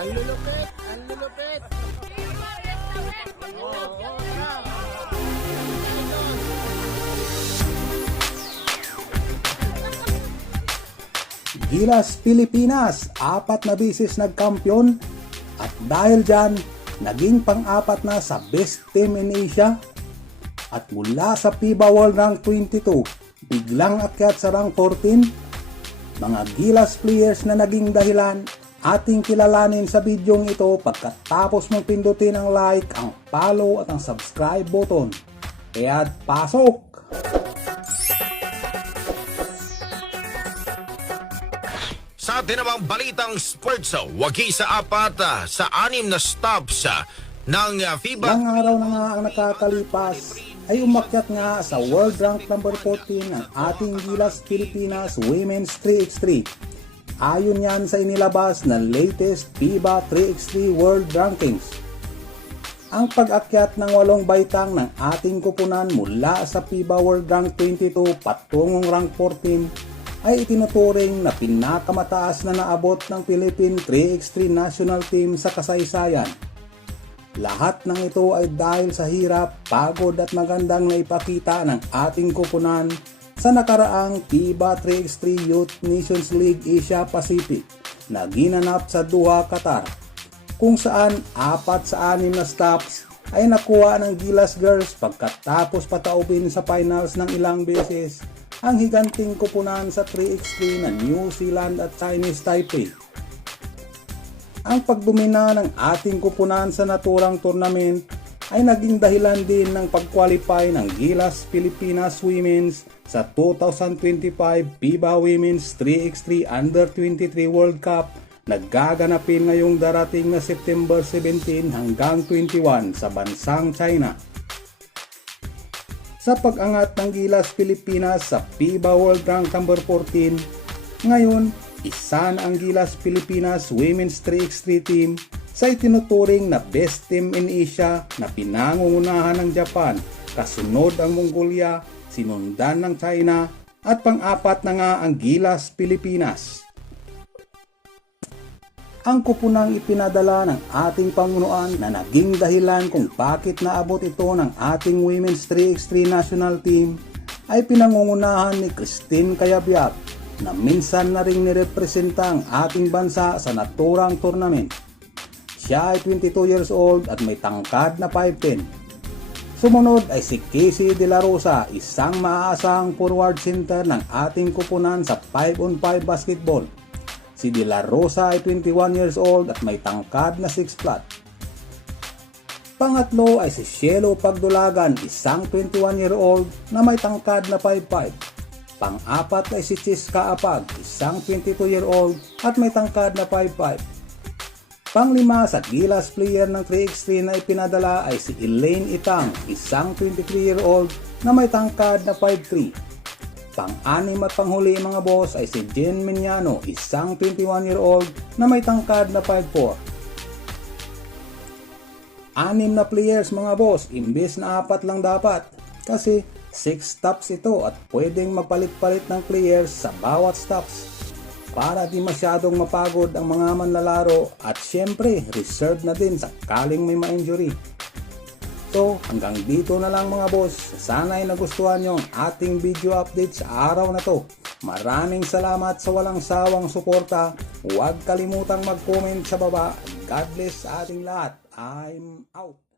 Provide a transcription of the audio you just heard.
Ang lulupit! Ang lulupit! Oo, oo, na. Gilas Pilipinas, apat na bisis nagkampiyon at dahil dyan, naging pang-apat na sa best team in Asia at mula sa FIBA World Rank 22, biglang akyat sa rank 14, mga Gilas players na naging dahilan ating kilalanin sa bidyong ito pagkatapos mong pindutin ang like, ang follow at ang subscribe button. Kaya pasok! Sa tinabang balitang sports, wagi sa apat ah, sa anim na stops ah, ng ah, FIBA Ilang araw na nga ang nakakalipas ay umakyat nga sa world rank number 14 ang ating Gilas Pilipinas Women's 3x3. Ayon yan sa inilabas na latest FIBA 3x3 World Rankings. Ang pag-akyat ng walong baitang ng ating kupunan mula sa FIBA World Rank 22 patungong rank 14 ay itinuturing na pinakamataas na naabot ng Philippine 3x3 national team sa kasaysayan. Lahat ng ito ay dahil sa hirap, pagod at magandang naipakita ng ating kupunan sa nakaraang FIBA 3x3 Youth Nations League Asia Pacific na ginanap sa Doha, Qatar kung saan apat sa anim na stops ay nakuha ng Gilas Girls pagkatapos pataubin sa finals ng ilang beses ang higanting kupunan sa 3x3 na New Zealand at Chinese Taipei. Ang pagdumina ng ating kupunan sa naturang tournament ay naging dahilan din ng pag-qualify ng Gilas Pilipinas Women's sa 2025 FIBA Women's 3x3 Under 23 World Cup na gaganapin ngayong darating na September 17 hanggang 21 sa bansang China. Sa pag-angat ng Gilas Pilipinas sa FIBA World Rank number 14, ngayon isa na ang Gilas Pilipinas Women's 3x3 team sa itinuturing na best team in Asia na pinangungunahan ng Japan, kasunod ang Mongolia, sinundan ng China, at pang-apat na nga ang Gilas Pilipinas. Ang kupunang ipinadala ng ating pamunuan na naging dahilan kung bakit naabot ito ng ating Women's 3x3 national team ay pinangungunahan ni Christine Kayabyab na minsan na ring nirepresenta ang ating bansa sa naturang tournament. Siya ay 22 years old at may tangkad na 5'10". Sumunod ay si Casey De La Rosa, isang maaasahang forward center ng ating kupunan sa 5-on-5 basketball. Si De La Rosa ay 21 years old at may tangkad na 6 flat. Pangatlo ay si Cielo Pagdulagan, isang 21 year old na may tangkad na 5'5". Pang-apat ay si Chiska Apag, isang 22-year-old at may tangkad na 5'5". Panglima sa Gilas player ng 3x3 na ipinadala ay si Elaine Itang, isang 23-year-old na may tangkad na 5'3". Pang-anim at panghuli mga boss ay si Jen Minyano, isang 21-year-old na may tangkad na 5'4". Anim na players mga boss, imbes na apat lang dapat. Kasi 6 stops ito at pwedeng magpalit-palit ng players sa bawat stops para di masyadong mapagod ang mga manlalaro at syempre reserve na din sakaling may ma-injury. So hanggang dito na lang mga boss, sana ay nagustuhan nyo ang ating video update sa araw na to. Maraming salamat sa walang sawang suporta. Huwag kalimutang mag-comment sa baba. God bless sa ating lahat. I'm out.